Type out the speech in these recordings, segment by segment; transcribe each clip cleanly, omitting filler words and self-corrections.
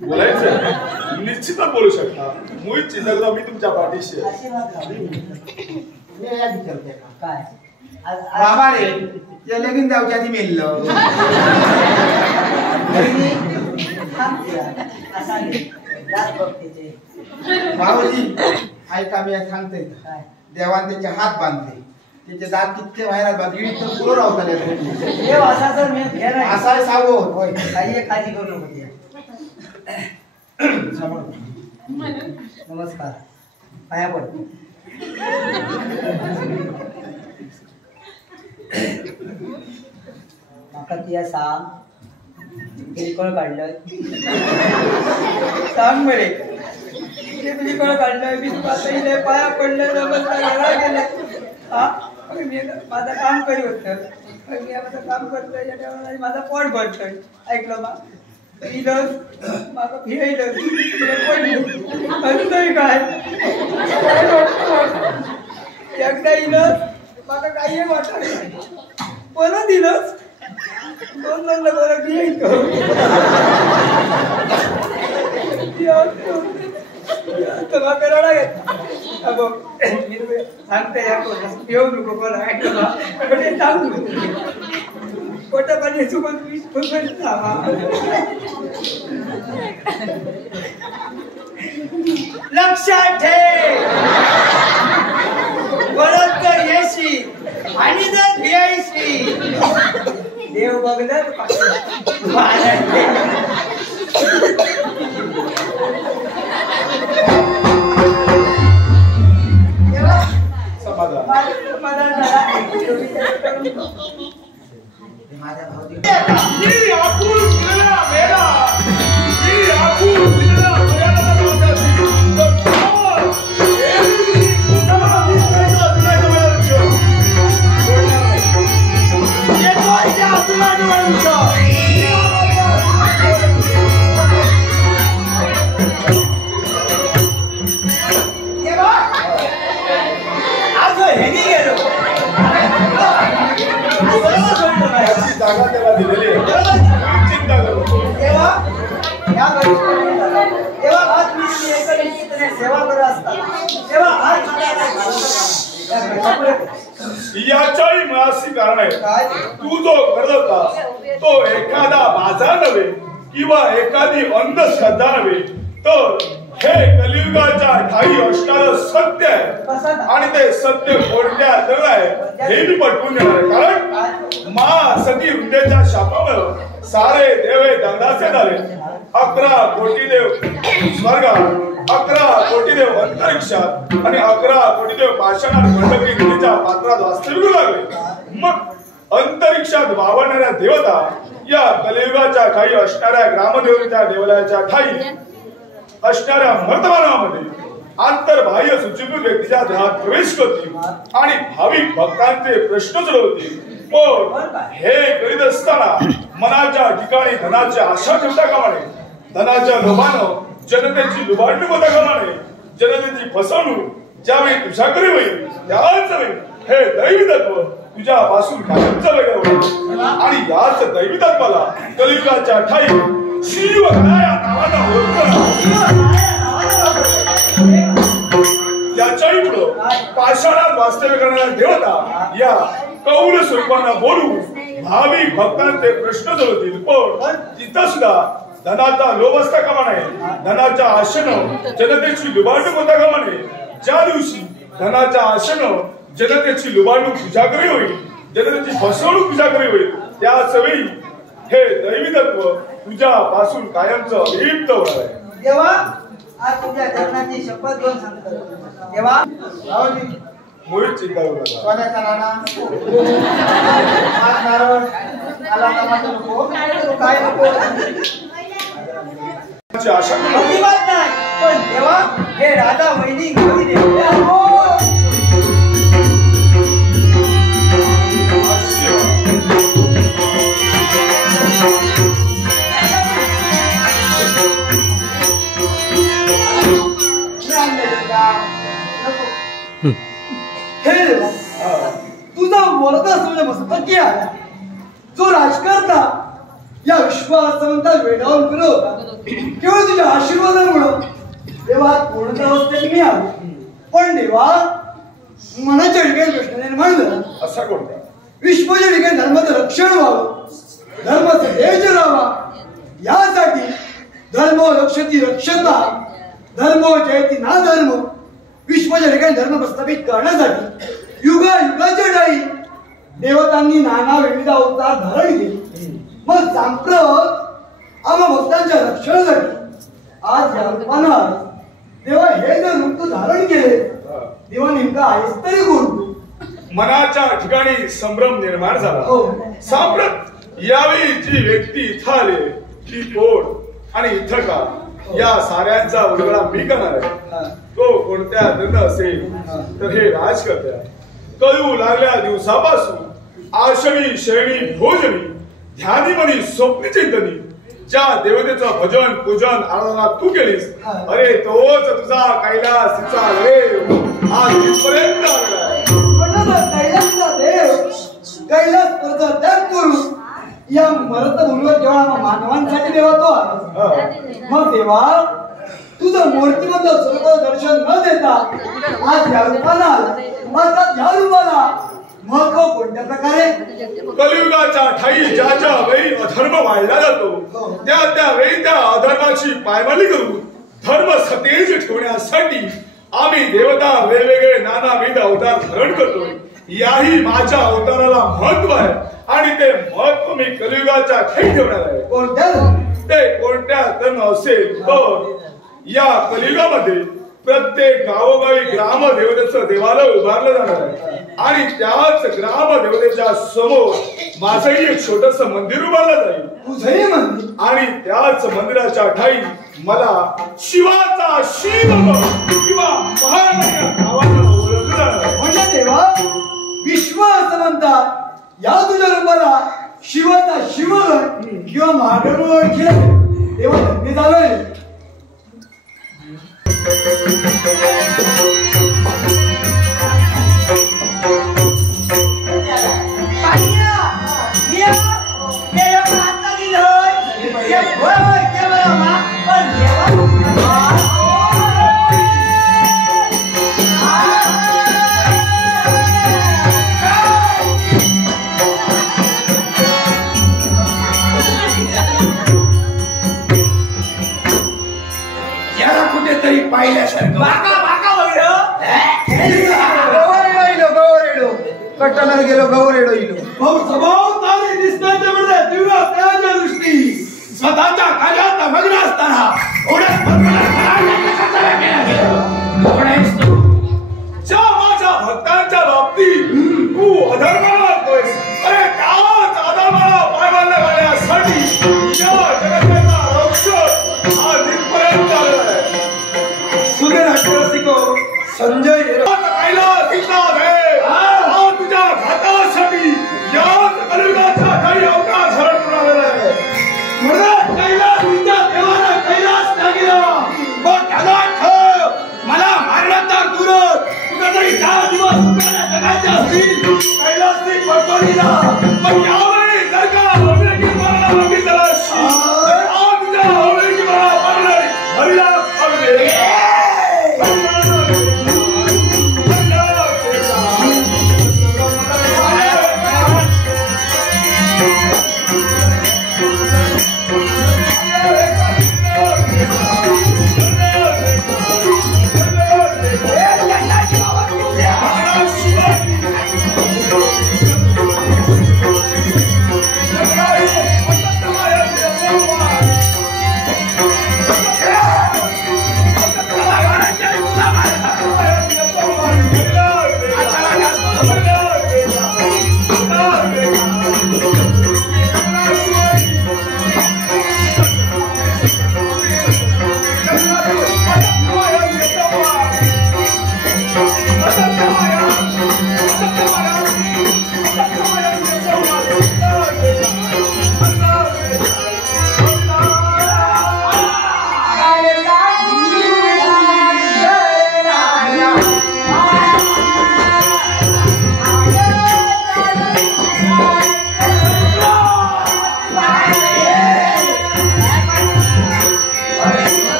बोलायचं निश्चितच बोलू शकता. मोहित चिंतागुदा मी तुमच्या पाठीशी काय बाबा रे ते लगीन जावच्या आधी मेललं भाऊजी ऐका मी सांगते देवान त्याचे हात बांधले त्याचे दात कितके बाहेर बाजू तर पुढे राहतात असा सावो होय काही काळजी करू नको. नमस्कार पाया पड. माका ती सांग कळ काढलं सांग बरे तुझी कळ काढलं मी तुला आता पाया पडलं नमस्कार घरा गेले. हा मी माझं काम करी होतं मी माझं काम करतोय माझा पोट भरतोय ऐकलं मा इलस माका भियलं तरी काय एकदा इलस माका काही वाटत परत इलस दोन बरं भियतो माका रडा घेतला बघ मी सांगते येऊ नको कोणा ऐकलं सांगू खोटं पाणी चुकून लक्षात ठेव परत तर येशी आणि जर भियायशी देव बघणार माझ्या भाऊजी जागा त्याला दिलेली चिंता करू सेवा करत असतात तेव्हा याच्याही मुळाशी कारण आहे. तू जो करत होता तो एखादा बाजार नव्हे किंवा एखादी अंधश्रद्धा नव्हे तर हे कलियुगाच्या ठाई असणारं सत्य आहे आणि ते सत्य कोणत्या जगलं आहे हे मी पटवून देणार आहे. कारण मा सती वृंदेच्या शापामुळे सारे देवे दंडाचे झाले. 11 कोटी देव स्वर्गात 11 कोटी देव अंतरिक्षात आणि 11 कोटी देव पाषाणात गंडकी नदीच्या पात्रात वास्तविक लागले. मग अंतरिक्षात वावरणाऱ्या देवता या कलियुगाच्या ठाई असणाऱ्या ग्रामदेवतेच्या देवालयाच्या ठाई असणाऱ्या वर्तमानामध्ये आंतरबाह्य सूचिभूत व्यक्तीच्या देहात प्रवेश करतील आणि भाविक भक्तांचे प्रश्न सोडवतील. पण हे करीत असताना मनाच्या ठिकाणी धनाची आशा ठेवता कामा नये. धनाच्या लोभानं जनतेची लुबाडणूक होता कामा नये. जनतेची फसवणूक ज्यावेळी तुझ्याकडे होईल त्याच वेळी हे दैवी तत्व तुझ्यापासून कायमचं वेगळं होईल. आणि याच दैवी तत्वाला कलियुगाच्या ठाई शिवगणा या नावानं ओळखलं. त्याच्याही पुढं पाषाणात वास्तव्य करणाऱ्या देवता या कौल स्वरूपानं बोलून भाविक भक्तांचे प्रश्न सोडवतील. पण तिथं सुद्धा धनाचा लोभ असता कामा नये. धनाच्या आशेनं जनतेची लुबाडणूक होता कामा नये. ज्या दिवशी धनाच्या आशेनं जनतेची लुबाडणूक तुझ्याकडे होईल जनतेची फसवणूक तुझ्याकडे होईल त्याच वेळी हे दैवी तत्व तुझ्यापासून कायमचं अलिप्त होणार आहे. देवा आज तुझ्या चरणाची शपथ घेऊन सांगतो. देवा मोहित चिंता करू नका. सोन्याचा नाणा नारळ आला टमाटर नको काय नको आशा अजिबात नाही. पण देवा हे राधा वहिनी घेऊन दे. तुझा वरदास तुझ्या मस्तकी आला जो राजकारता या विश्वासवंता वेडावून केलं होता केवळ तुझ्या आशीर्वादामुळे. देवा पूर्ण अवस्थेत मी आलो, पण देवा मनाच्या ठिकाणी प्रश्न निर्माण झाला. असा कोणता? विश्वाच्या ठिकाणी धर्माचं रक्षण व्हावं, धर्माचं तेज राहावा, यासाठी धर्म रक्षती रक्षता, धर्म जयती ना धर्म, विश्वाच्या ठिकाणी धर्म प्रस्थापित करण्यासाठी युगाच्या ठाई देवतांनी नाना विविध अवतार धारण केले. मग सांप्रत आम्हा भक्तांच्या रक्षणासाठी आज या रूपानं देवा हे जर रूप तू धारण केले, देवा नेमका आहेस तरी कोण? मनाच्या ठिकाणी संभ्रम निर्माण झाला. सांप्रत यावेळी जी व्यक्ती इथं आले ती कोण आणि इथं का, या साऱ्यांचा उलगडा मी करणार आहे. तो कोणत्या धन असेल तर हे राजकर्त्या कळू लागल्या दिवसापासून आशवी शयनी भोजनी ध्यानी मनी स्वप्नी चिंतनी ज्या देवतेचं भजन पूजन आराधना तू केलीस, अरे तोच तुझा कैलासचा देव आज इथपर्यंत आलेला. कैलासचा देव कैलास पदाचा त्याग करून या मरत भूमीवर जेव्हा मानवांसाठी देवा तो आला, मग देवा तुझं मूर्तिमंत स्वरूप दर्शन न देता आज या रूपाला आला. मग या रूपाला मग कोणत्या प्रकारे कलियुगाच्या ठाई ज्याच्या वेळी अधर्म वाढला जातो त्या वेळी त्या अधर्माची पायमाली करून धर्म सतेज ठेवण्यासाठी आम्ही देवता वेगवेगळे नानाविध अवतार धारण करतो. याही माझ्या अवताराला महत्व आहे आणि ते महत्व मी कलियुगाच्या ठाई ठेवणार आहे. कोणत्या ते कोणत्या तन असेल तर या कलियुगामध्ये प्रत्येक गावोगावी ग्रामदेवतेचं देवालय उभारलं जाणार आहे आणि त्याच ग्रामदेवतेच्या समोर माझंही एक छोटस मंदिर उभारलं जाईल. तुझंही मंदिर आणि त्याच मंदिराच्या ठाई मला शिवाचा शिव किंवा महाराजा नावानं ओळखलं जाणार आहे. म्हणजे देवा विश्वास म्हणतात या तुझ्या रूपाला शिवाचा शिव किंवा महादेव ओळखले तेव्हा धन्य झालोय. कुठेतरी पाहिल्यासारखं कट्टाला गेलो गवरेडो इलो सभोवताली दिसण्याच्या मध्ये तीव्र त्याच्या दृष्टी स्वतःच्या कार्यात मग्न असताना माझ्या भक्तांच्या बाबतीत तू अधर्माला करतोयस. अरे त्याच अधर्माला पायबांधल्या घालण्यासाठी या जगताचा रक्षक आज इथपर्यंत आलेला आहे. सुरेशिको संजय कैलासीचा देव हा तुझ्या घातासाठी याच कलियुगाच्या काही अवतार धारण करून आलेला आहे. म्हणून कैलासीच्या देवाला कैलास लागला मग त्याला ठेव. मला मारलं तर दूरच कुठेतरी 4 दिवस जगायचे असतील कैलासी पटोलीला पण यावेळी जर का अमेरिकी मराला बघितलं तर आज तुझ्या अमेरिकी मराला पाडणारी हरिला पाडले.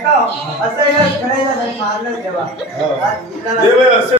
ऐका असं खेळायला मारलं तेव्हा देव असे